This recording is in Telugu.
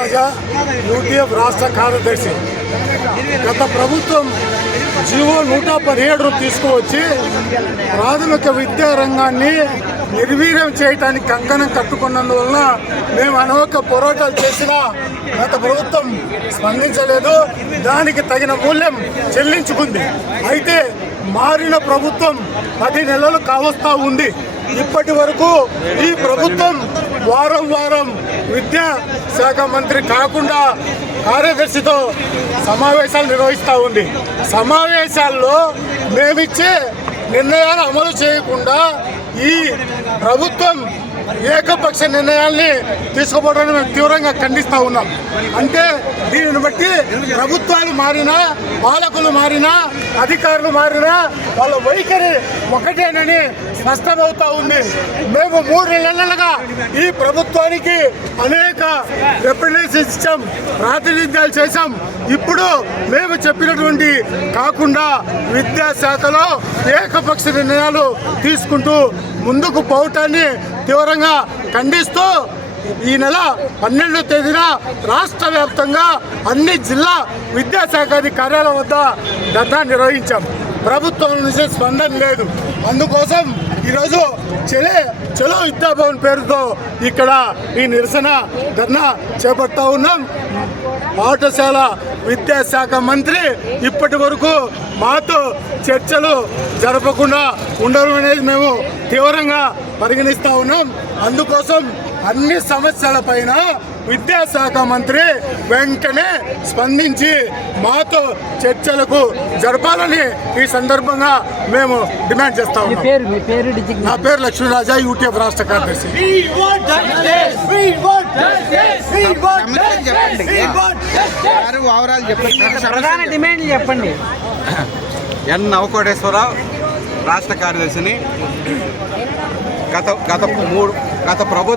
రాజా యూటీఎఫ్ రాష్ట్ర కార్యదర్శి. గత ప్రభుత్వం జీవో 117 తీసుకువచ్చి ప్రాథమిక విద్యా రంగాన్ని నిర్వీర్యం చేయడానికి కంకణం కట్టుకున్నందువలన మేము అనేక పోరాటాలు చేసినా గత ప్రభుత్వం స్పందించలేదు. దానికి తగిన మూల్యం చెల్లించుకుంది. అయితే మారిన ప్రభుత్వం 10 నెలలు కావస్తా ఉంది. ఇప్పటి వరకు ఈ ప్రభుత్వం వారం వారం విద్యాశాఖ మంత్రి కాకుండా కార్యదర్శితో సమావేశాలు నిర్వహిస్తూ ఉంది. సమావేశాల్లో మేమిచ్చే నిర్ణయాలు అమలు చేయకుండా ఈ ప్రభుత్వం ఏకపక్ష నిర్ణయాల్ని తీసుకోవడాన్ని మేము తీవ్రంగా ఖండిస్తూ ఉన్నాం. అంటే దీనిని బట్టి ప్రభుత్వాలు మారినా, పాలకులు మారినా, అధికారులు మారినా వాళ్ళ వైఖరి ఒకటేనని స్పష్టమవుతా ఉంది. మేము 3 నెలలుగా ఈ ప్రభుత్వానికి అనేక రిప్రజెంటేషన్స్ ఇచ్చాం, ప్రాతినిధ్యాలు చేశాం. ఇప్పుడు మేము చెప్పినటువంటి కాకుండా విద్యాశాఖలో ఏకపక్ష నిర్ణయాలు తీసుకుంటూ ముందుకు పోవటాన్ని తీవ్రంగా ఖండిస్తూ ఈ నెల 12వ తేదీన రాష్ట్ర వ్యాప్తంగా అన్ని జిల్లా విద్యాశాఖాధికారి కార్యాలయం వద్ద ధర్నా నిర్వహించాం. ప్రభుత్వం నుంచి స్పందన లేదు. అందుకోసం ఈరోజు చలో విద్యాభవన్ పేరుతో ఇక్కడ ఈ నిరసన ధర్నా చేపడతా ఉన్నాం. పాఠశాల విద్యాశాఖ మంత్రి ఇప్పటి వరకు మాతో చర్చలు జరపకుండా ఉండడం అనేది మేము తీవ్రంగా పరిగణిస్తూ ఉన్నాం. అందుకోసం అన్ని సమస్యలపైన విద్యాశాఖ మంత్రి వెంటనే స్పందించి మాతో చర్చలకు జరపాలని ఈ సందర్భంగా మేము డిమాండ్ చేస్తా ఉన్నాం. నా పేరు లక్ష్మీరాజా, యూటీఎఫ్ రాష్ట్ర కార్యదర్శి. ప్రధాన డిమాండ్లు చెప్పండి. ఎన్ నవకోటేశ్వరరావు, రాష్ట్ర కార్యదర్శిని. గత ప్రభుత్వం